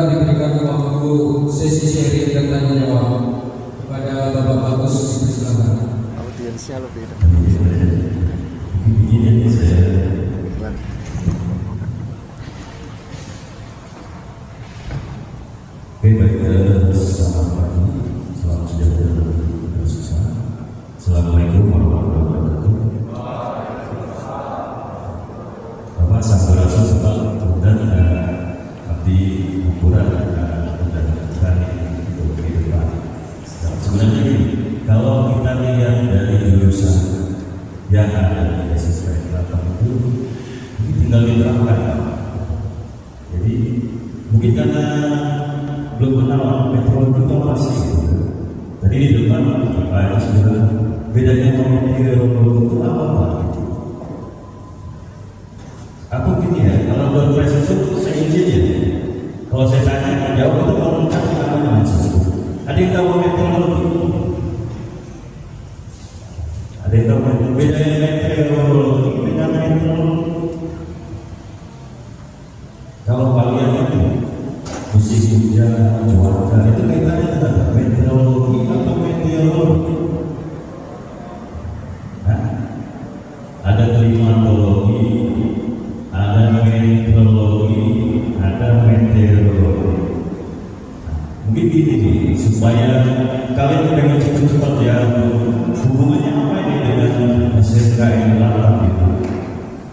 akan diberikan waktu sesi sharing dan tanya jawab kepada Bapak Bagus. Silakan. Audiensnya lebih begini saya selamat pagi, salam sejahtera dan sukses. Assalamualaikum warahmatullahi wabarakatuh. Bapak Sampurasun Bapak dan abdi ukuran dan berani untuk kehidupan. Sebenarnya kalau kita lihat dari jurusan yang ada di SSPN 8 itu ini tinggal diterapkan. Jadi mungkin karena belum kenal meteorologi itu apa sih? Tadi di depan Pak Adi sudah bedanya meteorologi itu apa Pak? Aku gini ya, kalau Don Presiden itu saya izin ya. Kalau saya tanya jawab itu kalau lengkap namanya ada yang tahu meteorologi? Ada yang tahu bedanya meteorologi dengan meteorologi? Kalau kalian itu musim hujan, cuaca itu kaitannya dengan meteorologi atau meteorologi? Nah, ada klimatologi, ada meteorologi, ada meteorologi. Nah, mungkin gini nih, supaya kalian pengen cepat-cepat ya, hubungannya apa ini dengan SMKN 8 itu?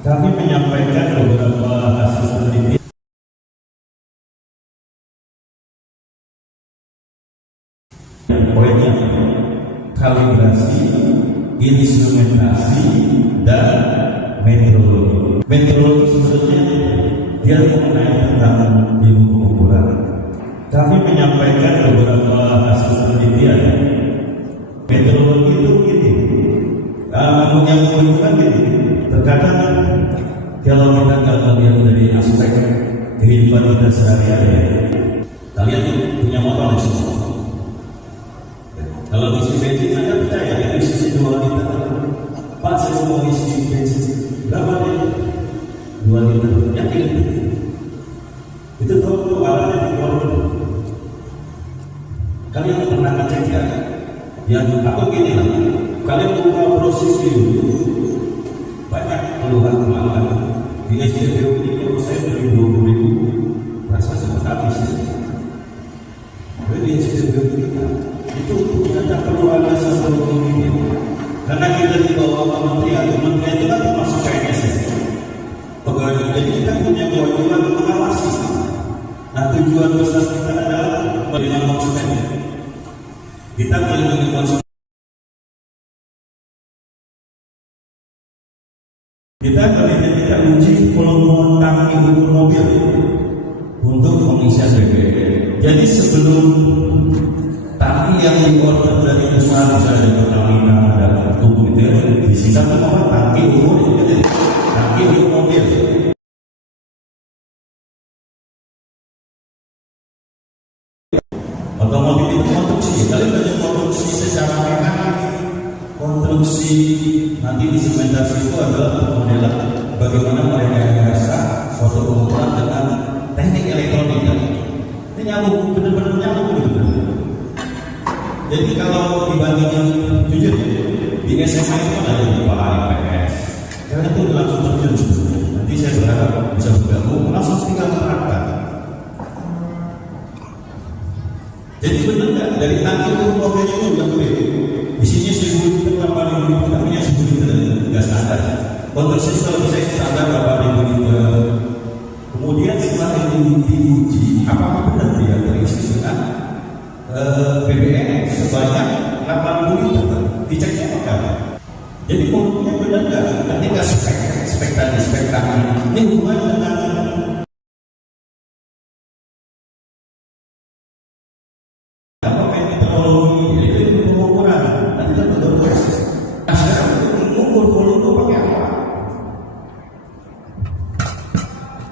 Kami menyampaikan beberapa hasil penelitian. Poinnya kalibrasi, instrumentasi, dan meteorologi. Meteorologi sebenarnya dia mengenai tentang ilmu pengukuran. Kami menyampaikan beberapa hasil penelitian. Meteorologi itu gini, yang menunjukkan gini. Terkadang kalau kita nggak melihat dari aspek kehidupan kita sehari-hari, kalian punya motor di sini. Kalau isi bensin Anda percaya itu isi 2 liter. Pak saya mau isi bensin berapa nih? 2 liter. Yakin? Itu tahu arahnya di bawah. Kalian pernah ngecek ya? Yang aku gini lah. Kalian buka proses dulu. Banyak keluhan kemarin. Di SPBU ini kalau saya beli 20.000, rasa sempat habis. Jadi SPBU kita itu kita perlu ada satu ini, karena kita di bawah kementerian itu kan termasuk PNS pegawai, jadi kita punya kewajiban mengawasi. Nah tujuan besar kita adalah melindungi konsumen. Kita melindungi konsumen. Kita uji volume tangki ukur mobil untuk pengisian BBM. Jadi sebelum tangki yang diorder dari usaha misalnya dari Pertamina dan tubuh itu disita sama tangki ukur, jadi tangki ukur mobil. Otomotif itu konstruksi, kalian belajar konstruksi secara mekanik. Konstruksi nanti disementasi itu adalah modelan bagaimana merekayasa suatu pengukuran dengan teknik elektronika. Ini nyambung, benar-benar nyambung gitu. Jadi kalau dibandingin jujur di SMA itu ada di IPS, karena itu langsung terjun sebetulnya. Nanti saya berharap bisa bergabung langsung tinggal menerapkan. Jadi benar nggak dari tangki ukur mobilnya itu udah gede, isinya 1.000 liter, 8.000 liter, tapi yang 1.000 liter nggak standar. Konstruksi kalau bisa standar 8.000 liter. Kemudian setelah itu diuji, apakah benar dia terisi dengan BBM sebanyak 8.000 liter, dicek apakah. Jadi volumenya benar nggak? Nanti nggak spek tadi. Ini hubungannya dengan apa meteorologi, yaitu pengukuran. Nanti kita betul proses. Nah sekarang untuk mengukur volume pakai apa?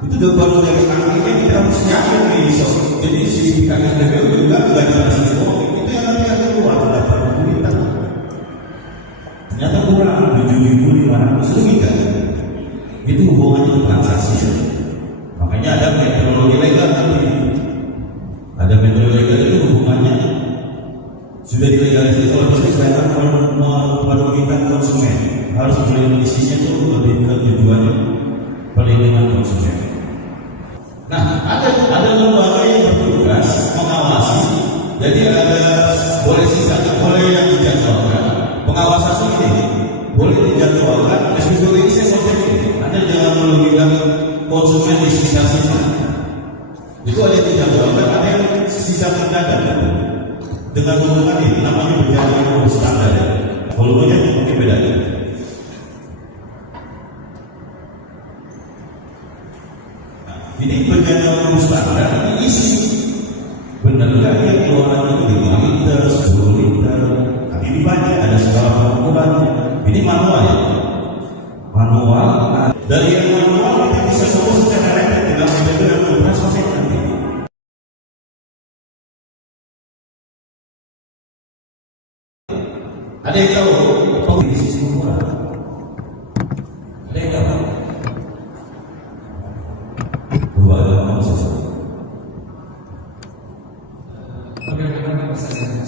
Itu baru dari tangkinya kita harus yakin nih. Jadi signifikan SPBU juga nggak jelas itu yang nanti akan keluar 8.000 liter. Ternyata kurang 7.500 lebih kan? Itu hubungannya transaksi. Makanya ada meteorologi legal nanti. metode legal itu hubungannya sudah dilegalisasi oleh pemerintah merugikan konsumen, harus melindunginya itu lebih ke tujuannya perlindungan konsumen. Nah, ada lembaga yang bertugas mengawasi. Jadi ada boleh yang dijadwalkan. Pengawasan ini boleh dijadwalkan. Sebetulnya ini saya mau cek, Anda jangan merugikan konsumen di sekitar situ. Itu ada yang dijadwalkan, ada yang sisa mendadak. Dengan hubungan ini namanya berjalan standar. Volumenya mungkin beda. Ini berjalan standar, ini isi. Benar nggak yang keluaran itu 5 liter, 10 liter, tapi ini banyak, ada segala pengukurannya. Ini manual ya? Manual. Nah, dari yang manual kita bisa fokus secara random dengan metode yang beroperasi nanti. Ada yang tahu di sisi pengukuran? Ada yang tahu? Bagaimana prosesnya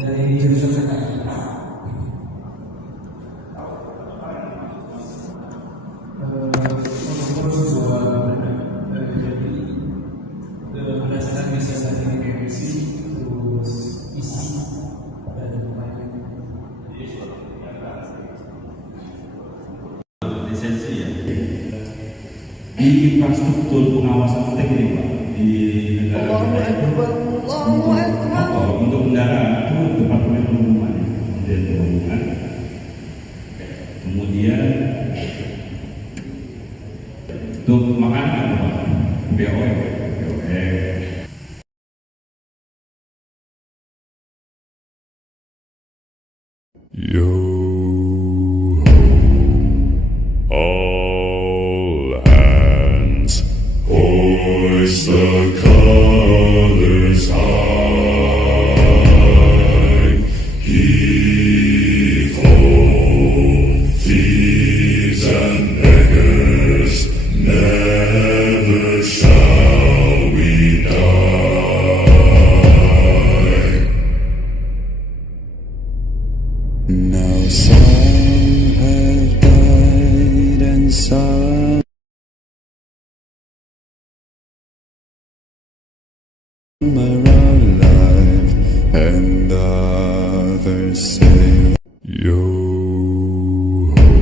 dari jurusan saya? Jadi berdasarkan biasa dari PVC terus isi dan lain-lain. Lisensi ya. Di infrastruktur pengawasan teknik Pak di negara kita itu untuk kendaraan itu Departemen Perhubungan, Kementerian Perhubungan, kemudian untuk makanan Pak BOM. Yo ho, all hands, hoist the colors high, heave ho, thieves and beggars, never shall we die. Now some have died and some are alive and others say, yo ho,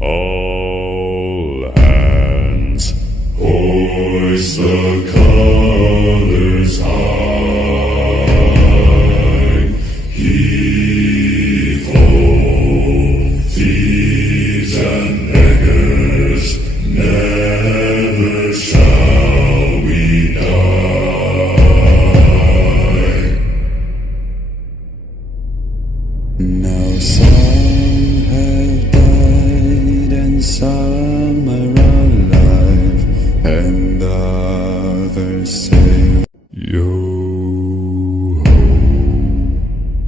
all hands, hoist the colors high, heave ho, thieves and beggars, never shall we die. Now some have died and some are alive and others say, yo ho,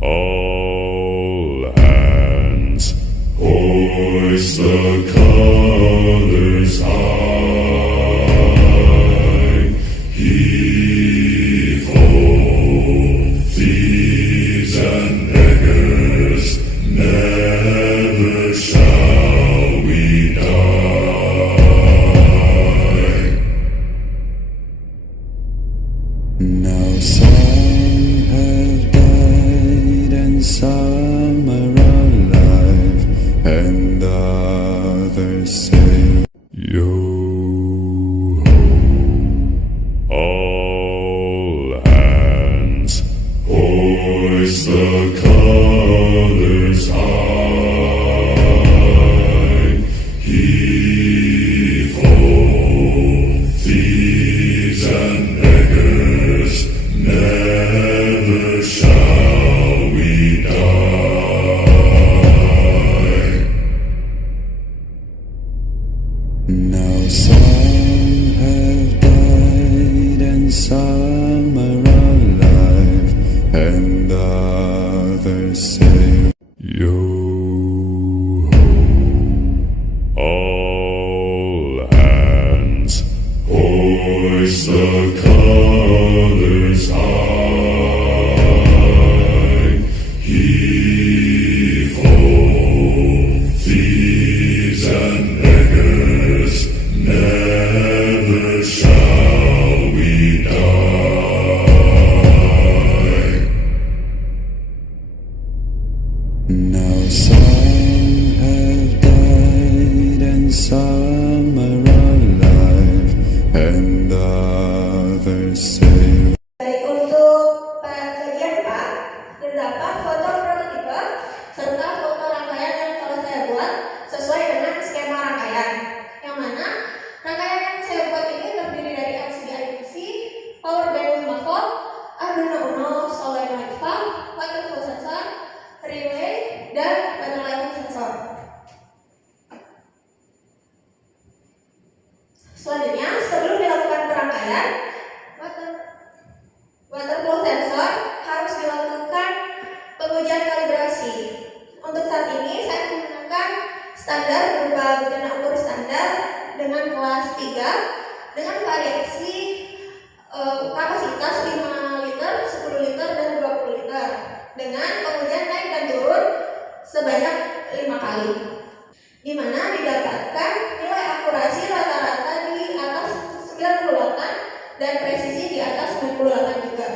all hands, hoist the colors high, heave ho, thieves and beggars, never shall we die. Now some have died and some are alive and others say, yo ho, all hands, hoist the colors high, heave ho, thieves and beggars, hoist the colors high. Heave ho, thieves and beggars, never shall we die. Now some have died and some are alive, and others say. Baik, untuk bagian 4 terdapat foto prototipe serta foto rangkaian yang telah saya buat sesuai dengan skema rangkaian. Yang mana rangkaian yang saya buat ini terdiri dari LCD I2C, power bank 5 volt, Arduino Uno, solenoid valve, water flow sensor, relay, dan battery lighting sensor. Selanjutnya, sebelum dilakukan perangkaian, water flow sensor harus dilakukan pengujian kalibrasi. Untuk saat ini saya menggunakan standar berupa bejana ukur standar dengan kelas 3 dengan variasi kapasitas 5 liter, 10 liter, dan 20 liter dengan pengujian naik dan turun sebanyak 5 kali, di mana didapatkan nilai akurasi rata-rata di atas 98 dan presisi di atas 98 juga.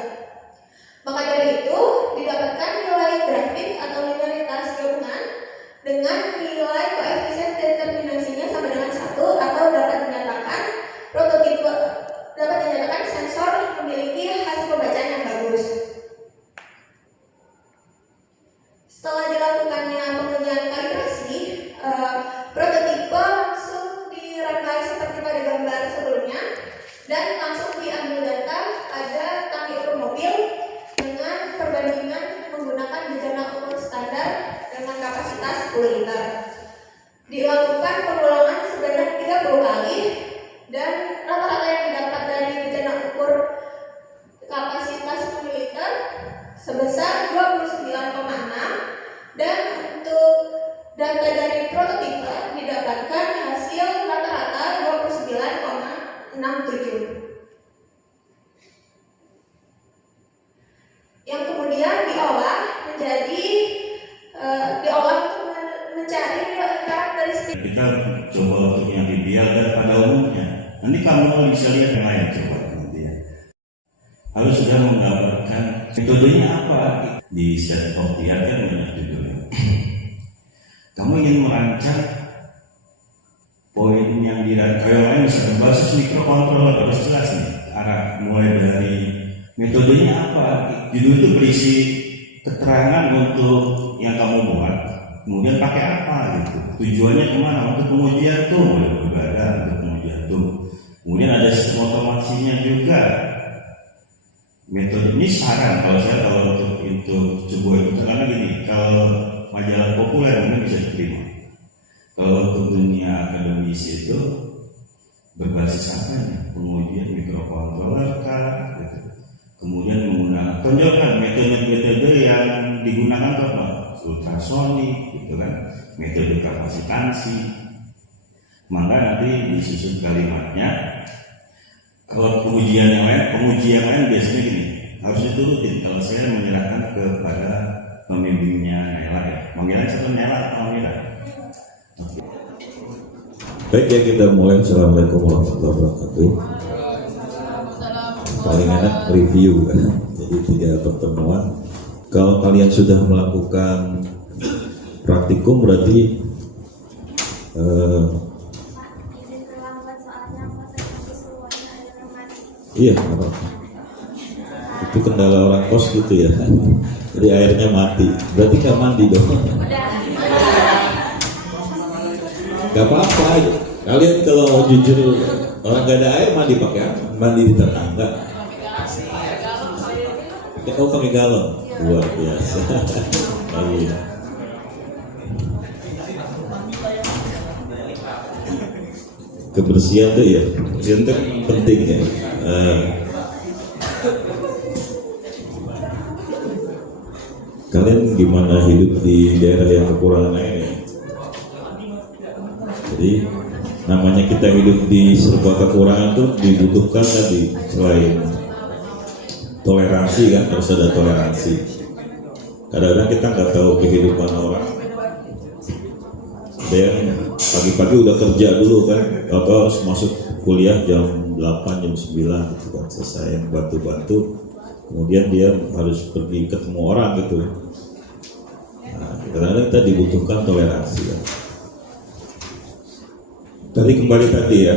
Maka dari itu didapatkan nilai grafik atau linearitas gabungan dengan nilai koefisien determinasinya sama dengan 1 atau dapat dinyatakan sensor memiliki hasil pembacaan yang bagus. Setelah dilakukannya pengujian kalibrasi, prototipe langsung dirangkai seperti pada gambar sebelumnya dan langsung diambil data pada tangki ukur mobil dengan perbandingan menggunakan bejana ukur standar dengan kapasitas 10 liter. Dilakukan pengulangan sebanyak 30 kali dan rata-rata yang didapat dari bejana ukur kapasitas 10 liter sebesar 29,6, dan untuk data dari prototipe didapatkan hasil rata-rata 29,67 yang kemudian diolah untuk mencari karakteristik. Kita coba untuk yang ideal dan pada umumnya. Nanti kamu bisa lihat yang lain coba nanti ya. Harus sudah menggambarkan metodenya apa di state of the art kan banyak judulnya. Kamu ingin merancang poin yang dirangkai lain bisa berbasis mikrokontroler, harus jelas nih arah mulai dari metodenya apa. Judul itu berisi keterangan untuk yang kamu buat, kemudian pakai apa gitu, tujuannya kemana, untuk pengujian tuh boleh berbeda, untuk pengujian tuh kemudian ada sistem otomasinya juga. Metode ini saran kalau untuk sebuah itu karena gini, kalau majalah populer mungkin bisa diterima. Kalau untuk dunia akademis itu berbasis apa nih? Pengujian mikrokontroler kan, gitu. Kemudian menggunakan tonjolkan metode-metode yang digunakan apa? Ultrasonik, gitu kan? Metode kapasitansi. Maka nanti disusun kalimatnya. Kalau pengujian yang lain biasanya gini, harus diturutin. Kalau saya menyerahkan kepada pembimbingnya Naila ya. Panggilan satu Naila atau Naila? Baik ya, kita mulai. Assalamualaikum warahmatullahi wabarakatuh. Paling enak review kan. Jadi 3 pertemuan. Kalau kalian sudah melakukan praktikum berarti iya, itu kendala orang kos gitu ya. Jadi airnya mati, berarti nggak mandi dong. Gak apa-apa, kalian kalau jujur orang gak ada air mandi pakai apa? Mandi di tetangga. Kau pakai galon, luar biasa. Kebersihan tuh ya, kebersihan tuh penting ya. Kalian gimana hidup di daerah yang kekurangan air ya? Jadi namanya kita hidup di serba kekurangan itu dibutuhkan tadi selain toleransi kan, harus ada toleransi. Kadang-kadang kita nggak tahu kehidupan orang. Ada yang pagi-pagi udah kerja dulu kan, atau harus masuk kuliah jam 8, jam 9 gitu kan, selesai bantu-bantu, kemudian dia harus pergi ketemu orang gitu. Nah, kadang-kadang kita dibutuhkan toleransi kan. Tadi kembali tadi ya,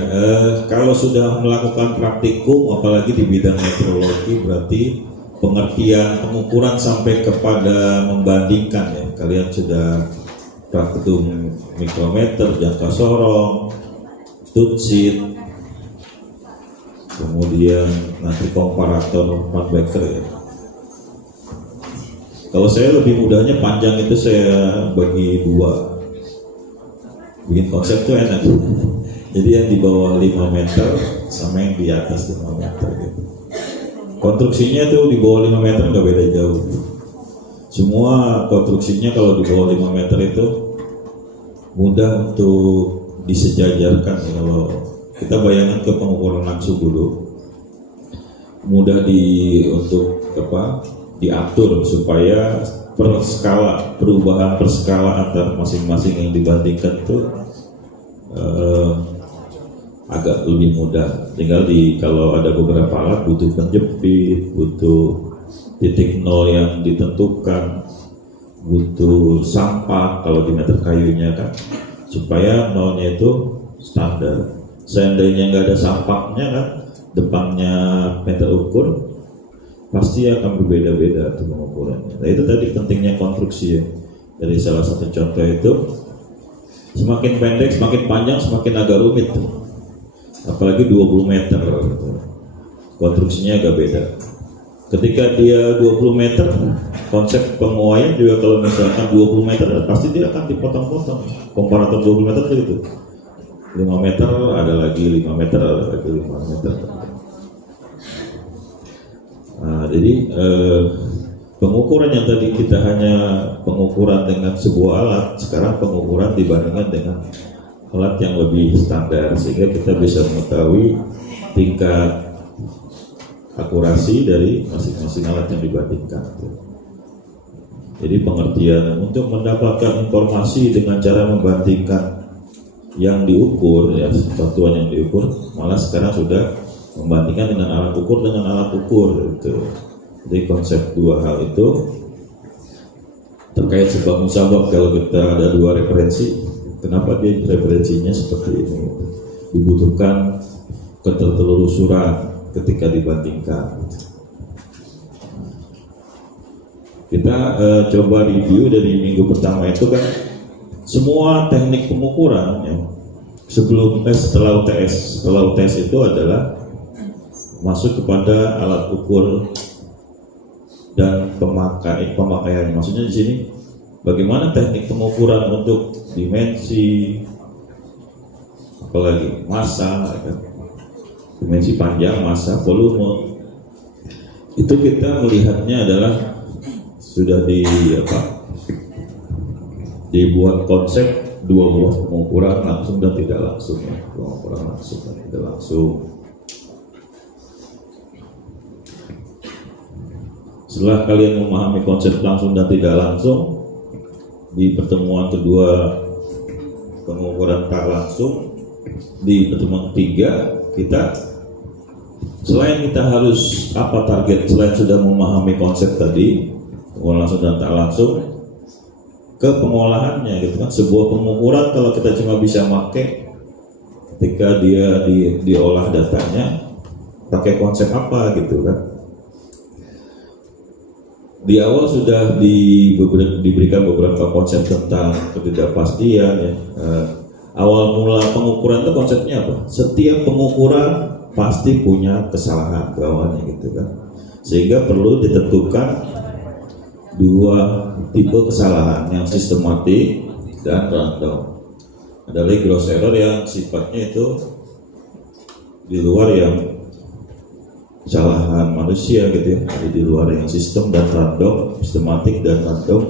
kalau sudah melakukan praktikum, apalagi di bidang meteorologi, berarti pengertian pengukuran sampai kepada membandingkan ya. Kalian sudah praktikum mikrometer, jangka sorong, tutsit, kemudian nanti komparator Marbecker ya. Kalau saya lebih mudahnya panjang itu saya bagi dua. Bikin konsep tuh enak. Jadi yang di bawah 5 meter sama yang di atas 5 meter gitu. Konstruksinya tuh di bawah 5 meter nggak beda jauh. Semua konstruksinya kalau di bawah 5 meter itu mudah untuk disejajarkan. Kalau kita bayangkan ke pengukuran langsung dulu, mudah untuk diatur supaya per skala, perubahan per skala antar masing-masing yang dibandingkan itu agak lebih mudah. Tinggal kalau ada beberapa alat butuh penjepit, butuh titik nol yang ditentukan, butuh sampah kalau di meter kayunya kan, supaya nolnya itu standar. Seandainya nggak ada sampahnya kan, depannya meter ukur, pasti akan berbeda-beda tuh pengukurannya. Nah itu tadi pentingnya konstruksi ya. Dari salah satu contoh itu, semakin pendek, semakin panjang, semakin agak rumit tuh. Apalagi 20 meter gitu. Konstruksinya agak beda. Ketika dia 20 meter, konsep penguaian juga kalau misalkan 20 meter, pasti dia akan dipotong-potong. Komparator 20 meter itu gitu. 5 meter, ada lagi 5 meter, ada lagi 5 meter. Nah, jadi pengukuran yang tadi kita hanya pengukuran dengan sebuah alat, sekarang pengukuran dibandingkan dengan alat yang lebih standar, sehingga kita bisa mengetahui tingkat akurasi dari masing-masing alat yang dibandingkan. Jadi pengertian untuk mendapatkan informasi dengan cara membandingkan yang diukur ya, satuan yang diukur, malah sekarang sudah membandingkan dengan alat ukur dengan alat ukur itu. Jadi konsep dua hal itu terkait sebab musabab. Kalau kita ada dua referensi, kenapa dia referensinya seperti ini? Dibutuhkan ketertelusuran ketika dibandingkan. Kita coba review dari minggu pertama itu kan, semua teknik pengukuran ya, setelah UTS itu adalah masuk kepada alat ukur dan pemakaian. Maksudnya di sini bagaimana teknik pengukuran untuk dimensi, apalagi massa, kan? Dimensi panjang, massa, volume. Itu kita melihatnya adalah sudah dibuat konsep dua buah pengukuran langsung dan tidak langsung ya. Pengukuran langsung dan tidak langsung. Setelah kalian memahami konsep langsung dan tidak langsung, di pertemuan kedua pengukuran tak langsung, di pertemuan ketiga kita selain kita harus apa target, selain sudah memahami konsep tadi pengukuran langsung dan tak langsung, ke pengolahannya gitu kan. Sebuah pengukuran kalau kita cuma bisa pakai ketika dia diolah datanya, pakai konsep apa gitu kan. Di awal sudah diberikan beberapa konsep tentang ketidakpastian ya. Awal mula pengukuran itu konsepnya apa? Setiap pengukuran pasti punya kesalahan bawaannya gitu kan. Sehingga perlu ditentukan dua tipe kesalahan, yang sistematik dan random. Ada lagi gross error yang sifatnya itu di luar yang kesalahan manusia gitu ya, ada di luar yang sistem dan random, sistematik dan random.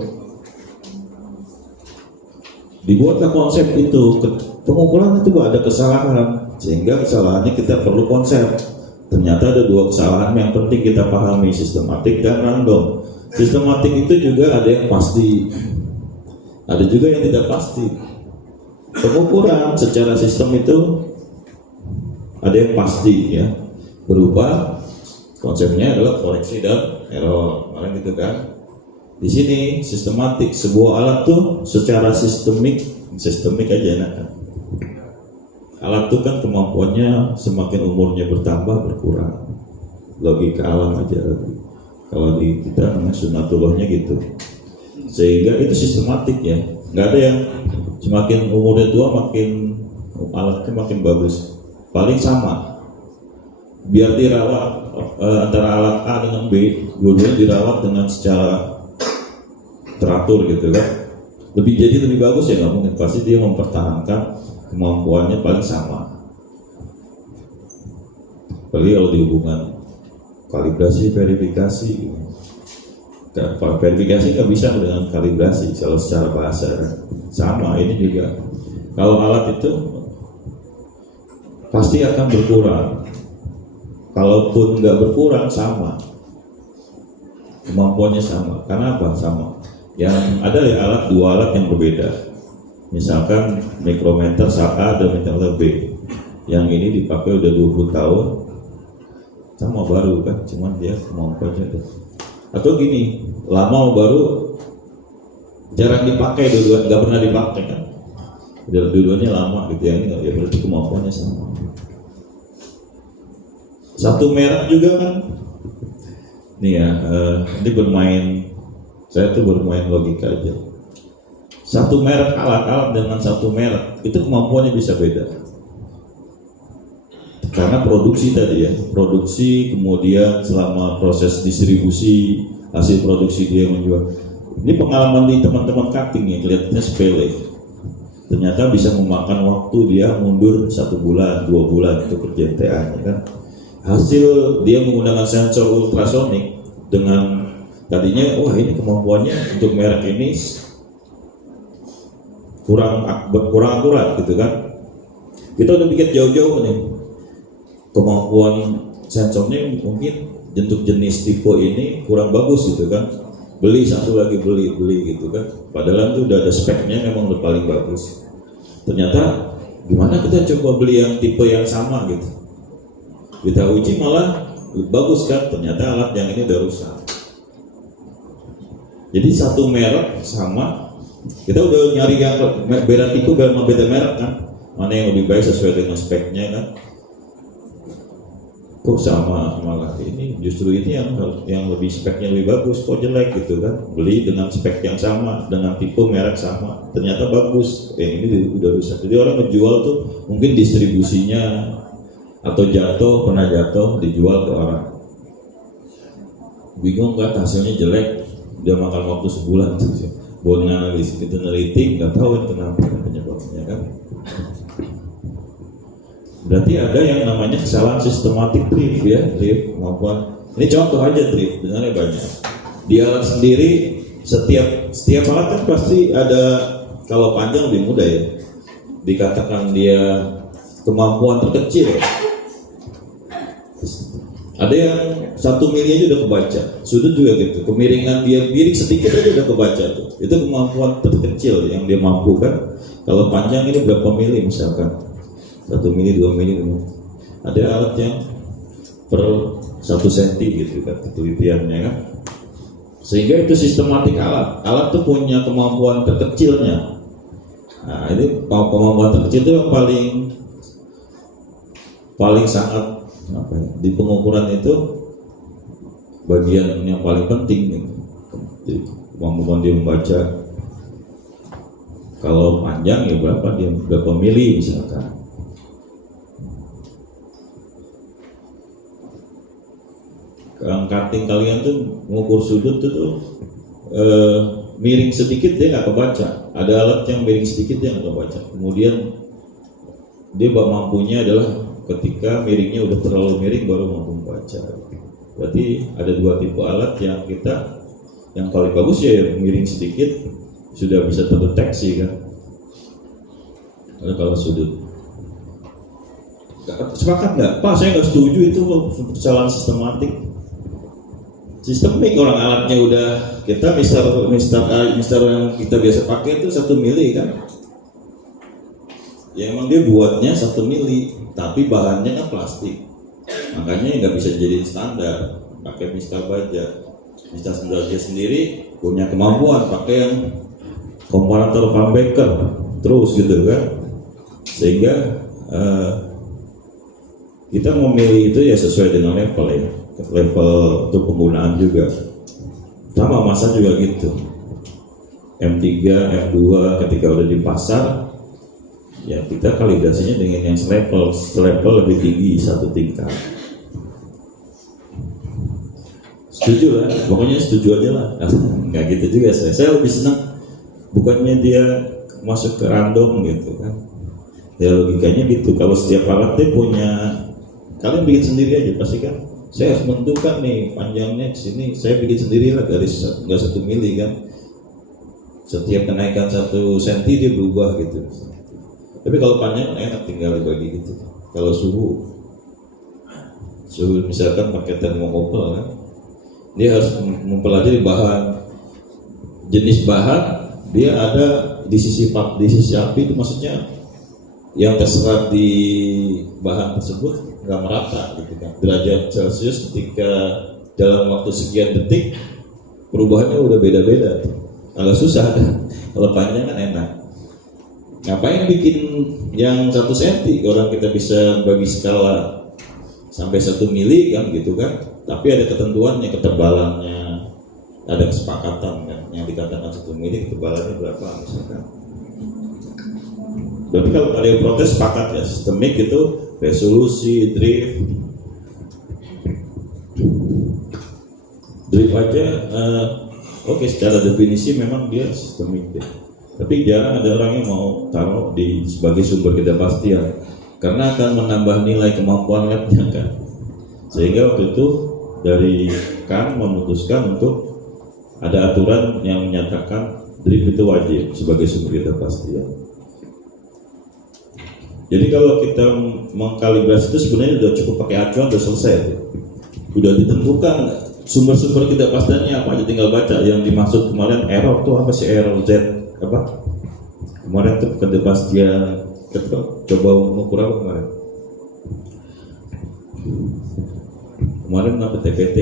Dibuatlah konsep itu pengukuran itu ada kesalahan, sehingga kesalahannya kita perlu konsep. Ternyata ada dua kesalahan yang penting kita pahami, sistematik dan random. Sistematik itu juga ada yang pasti, ada juga yang tidak pasti. Pengukuran secara sistem itu ada yang pasti ya, berupa konsepnya adalah koreksi dan error, gitu kan. Di sini sistematik, sebuah alat tuh secara sistemik aja enak. Alat itu kan kemampuannya semakin umurnya bertambah berkurang, logika alam aja. Kalau di kita namanya sunatullahnya gitu, sehingga itu sistematik ya. Nggak ada yang semakin umurnya tua makin alatnya makin bagus, paling sama. Biar dirawat antara alat A dengan B, dua-duanya dirawat dengan secara teratur gitu kan. Lebih bagus ya nggak mungkin, pasti dia mempertahankan kemampuannya paling sama. Apalagi kalau di hubungan kalibrasi, verifikasi. Verifikasi nggak bisa dengan kalibrasi kalau secara bahasa sama. Ini juga kalau alat itu pasti akan berkurang. Kalaupun nggak berkurang sama, kemampuannya sama. Karena apa? Sama. Yang ada ya alat, dua alat yang berbeda. Misalkan mikrometer A dan mikrometer B, yang ini dipakai udah 20 tahun, sama baru kan, cuman dia kemampuannya. Atau gini, lama baru jarang dipakai, dua nggak pernah dipakai kan, dua-duanya lama gitu ya, ini ya berarti kemampuannya sama. Satu merek juga kan, nih ya, ini saya tuh bermain logika aja. Satu merek alat dengan satu merek itu kemampuannya bisa beda. Karena produksi tadi ya, produksi kemudian selama proses distribusi hasil produksi dia menjual. Ini pengalaman di teman-teman cutting ya, kelihatannya sepele. Ternyata bisa memakan waktu dia mundur 1 bulan, 2 bulan itu kerja TA-nya kan. Hasil dia menggunakan sensor ultrasonik dengan tadinya wah ini kemampuannya untuk merek ini kurang akurat gitu kan. Kita udah bikin jauh-jauh nih, kemampuan sensornya mungkin untuk jenis tipe ini kurang bagus gitu kan, beli satu lagi beli gitu kan, padahal itu udah ada speknya memang udah paling bagus. Ternyata gimana kita coba beli yang tipe yang sama gitu, kita uji malah bagus kan, ternyata alat yang ini udah rusak. Jadi satu merek sama, kita udah nyari yang beda tipe, beda merek kan, mana yang lebih baik sesuai dengan speknya kan. Kok sama malah ini, justru ini yang lebih speknya lebih bagus, kok jelek gitu kan. Beli dengan spek yang sama, dengan tipe merek sama, ternyata bagus, ini udah rusak. Jadi orang menjual tuh mungkin distribusinya atau pernah jatuh dijual ke orang, bingung kan, hasilnya jelek, dia makan waktu sebulan tuh buat analis, kita neliti nggak tahu kenapa penyebabnya kan. Berarti ada yang namanya kesalahan sistematik drift ya, drift maupun ini contoh aja drift, sebenarnya banyak. Di alat sendiri setiap alat kan pasti ada, kalau panjang lebih mudah ya, dikatakan dia kemampuan terkecil. Ada yang 1 mili aja udah kebaca, sudut juga gitu, kemiringan dia miring sedikit aja udah kebaca tuh. Itu kemampuan terkecil yang dia mampu kan. Kalau panjang ini berapa mili misalkan, 1 mili, 2 mili. Ada alat yang per 1 senti gitu kan ketelitiannya kan. Sehingga itu sistematik alat tuh punya kemampuan terkecilnya. Nah ini kemampuan terkecil itu yang paling sangat apa ya, di pengukuran itu bagian yang paling penting gitu. Jadi, kemampuan dia membaca, kalau panjang ya berapa mili misalkan. Cutting kalian tuh mengukur sudut tuh miring sedikit dia nggak kebaca, ada alat yang miring sedikit dia nggak kebaca. Kemudian dia mampunya adalah ketika miringnya udah terlalu miring baru mampu membaca. Berarti ada 2 tipe alat yang paling bagus ya yang miring sedikit sudah bisa terdeteksi kan. Kalau sudut. Sepakat nggak? Pak, saya nggak setuju itu kesalahan sistematik. Sistemik, orang alatnya udah kita mister yang kita biasa pakai itu 1 mili kan? Ya emang dia buatnya 1 mili, tapi bahannya kan plastik, makanya nggak bisa jadi standar. Pakai mistar baja, mistar baja sendiri punya kemampuan pakai yang komparator Van Becker terus gitu kan, sehingga kita memilih itu ya sesuai dengan level ya. Level untuk penggunaan juga sama, masa juga gitu. M3, M2 ketika udah di pasar ya kita kalibrasinya dengan yang selevel lebih tinggi 1 tingkat. Setuju lah, pokoknya setuju aja lah. Nggak gitu juga saya lebih senang bukannya dia masuk ke random gitu kan. Ya logikanya gitu, kalau setiap alat dia punya, kalian bikin sendiri aja pasti kan. Saya harus menentukan nih panjangnya di sini, saya bikin sendiri lah garis nggak 1 mili kan. Setiap kenaikan 1 senti dia berubah gitu. Tapi kalau panjang enak tinggal dibagi gitu. Kalau suhu misalkan pakai termokopel kan, dia harus mempelajari bahan, jenis bahan, dia ada di sisi api itu maksudnya yang terserat di bahan tersebut nggak merata gitu kan. Derajat Celcius ketika dalam waktu sekian detik perubahannya udah beda-beda. Kalau susah kan, kalau panjang kan enak. Ngapain bikin yang 1 senti orang kita bisa bagi skala sampai 1 mili kan gitu kan. Tapi ada ketentuannya, ketebalannya, ada kesepakatan kan. Yang dikatakan 1 mili ketebalannya berapa misalkan. Berarti kalau kalian protes sepakat ya, sistemik itu resolusi, drift aja oke, secara definisi memang dia sistemik ya. Tapi jarang ada orang yang mau taruh sebagai sumber ketidakpastian karena akan menambah nilai kemampuan labnya kan. Sehingga waktu itu dari kan memutuskan untuk ada aturan yang menyatakan drift itu wajib sebagai sumber ketidakpastian. Jadi kalau kita mengkalibrasi itu sebenarnya sudah cukup pakai acuan, sudah selesai. Sudah ditentukan sumber-sumber ketidakpastiannya apa aja, tinggal baca. Yang dimaksud kemarin error tuh apa sih, error Z apa? Kemarin tuh ketidakpastian, coba mengukur apa kemarin? Kemarin apa TPT?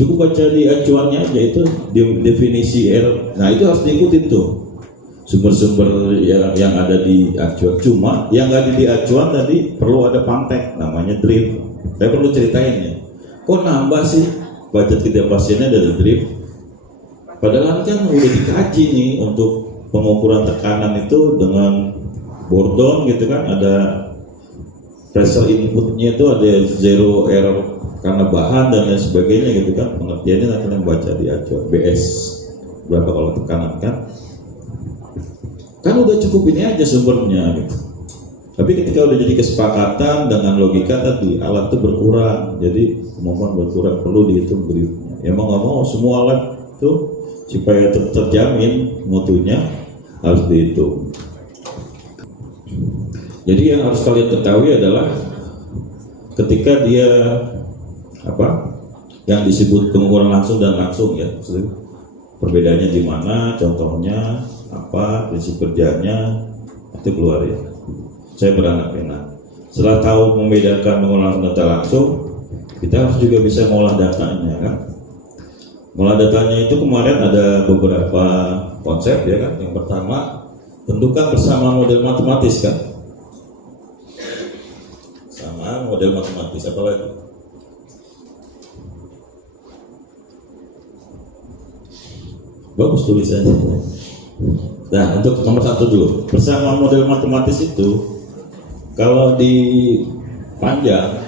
Cukup baca di acuannya aja itu definisi error. Nah itu harus diikutin tuh. Sumber-sumber yang ada di acuan. Cuma yang nggak ada di acuan tadi perlu ada pantek namanya drift. Saya perlu ceritain ya, kok nambah sih budget ketidakpastiannya dari drift, padahal kan udah dikaji nih untuk pengukuran tekanan itu dengan Bourdon gitu kan, ada pressure inputnya itu ada zero error karena bahan dan lain sebagainya gitu kan. Pengertiannya nanti yang baca di acuan BS berapa kalau tekanan kan udah cukup ini aja sumbernya gitu. Tapi ketika udah jadi kesepakatan dengan logika tadi, alat itu berkurang, jadi kemampuan berkurang, perlu dihitung driftnya. Ya mau nggak mau semua alat itu supaya terjamin mutunya harus dihitung. Jadi yang harus kalian ketahui adalah ketika dia yang disebut pengukuran langsung dan langsung ya, perbedaannya di mana, contohnya apa, prinsip kerjanya itu keluar ya. Saya beranak enak. Setelah tahu membedakan pengukuran langsung dan tak langsung, kita harus juga bisa ngolah datanya kan. Ngolah datanya itu kemarin ada beberapa konsep ya kan. Yang pertama, tentukan bersama model matematis kan. Sama model matematis apa lagi? Bagus tulisannya. Nah, untuk nomor 1 dulu, bersama model matematis itu, kalau di panjang,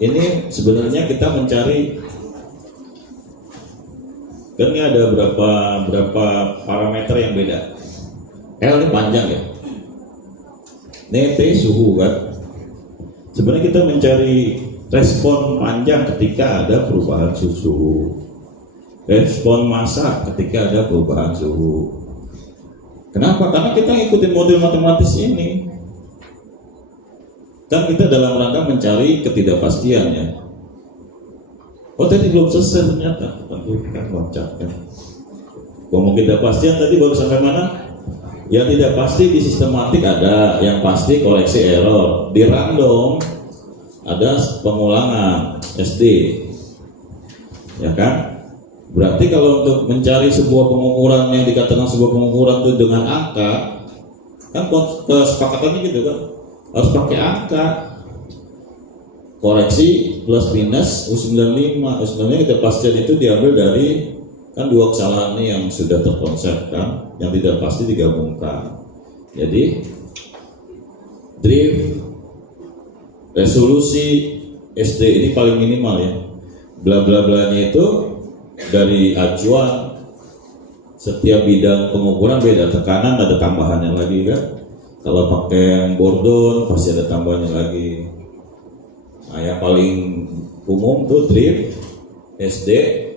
ini sebenarnya kita mencari, kan ini ada berapa parameter yang beda. L ini panjang ya, ini T suhu kan. Sebenarnya kita mencari respon panjang ketika ada perubahan suhu, respon massa ketika ada perubahan suhu, Kenapa? Karena kita ngikutin model matematis ini. Kan kita dalam rangka mencari ketidakpastian ya. Oh tadi belum selesai ternyata. Kan loncat kan. Ngomong ketidakpastian tadi baru sampai mana? Yang tidak pasti di sistematik ada, yang pasti koreksi error. Di random ada pengulangan SD. Ya kan? Berarti kalau untuk mencari sebuah pengukuran yang dikatakan sebuah pengukuran itu dengan angka, kan kesepakatannya gitu kan, harus pakai angka. Koreksi plus minus U95, U95 ketidakpastian itu diambil dari kan dua kesalahan ini yang sudah terkonsep kan, yang tidak pasti digabungkan. Jadi drift, resolusi SD ini paling minimal ya. Bla bla blanya itu dari acuan setiap bidang pengukuran beda, tekanan ada tambahannya lagi kan. Kalau pakai yang Bordon pasti ada tambahannya lagi. Nah, yang paling umum tuh drift, SD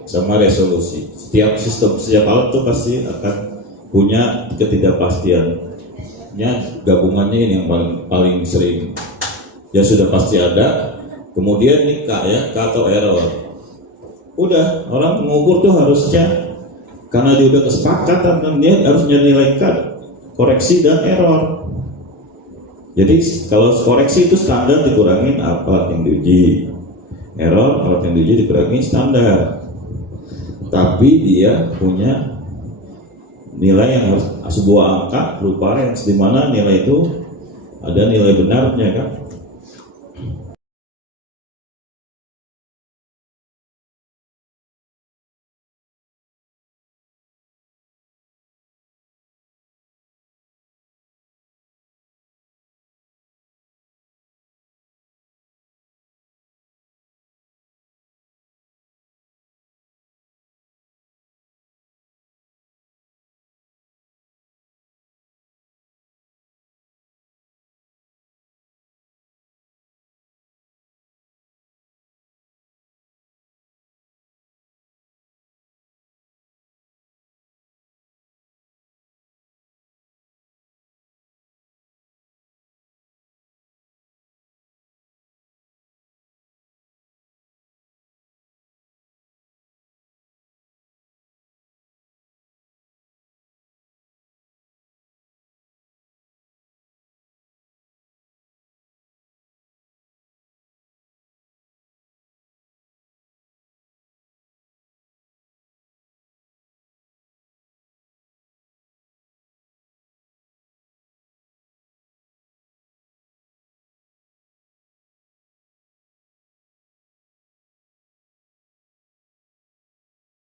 sama resolusi. Setiap sistem, setiap alat tuh pasti akan punya ketidakpastiannya. Gabungannya ini yang paling sering. Ya sudah pasti ada. Kemudian nih K ya, K atau error. Udah, orang mengukur tuh harusnya karena dia udah kesepakatan kan dia harus nilai K, koreksi dan error. Jadi kalau koreksi itu standar dikurangin apa yang diuji, error kalau yang diuji dikurangi standar. Tapi dia punya nilai yang harus sebuah angka berupa range di mana nilai itu ada nilai benarnya kan.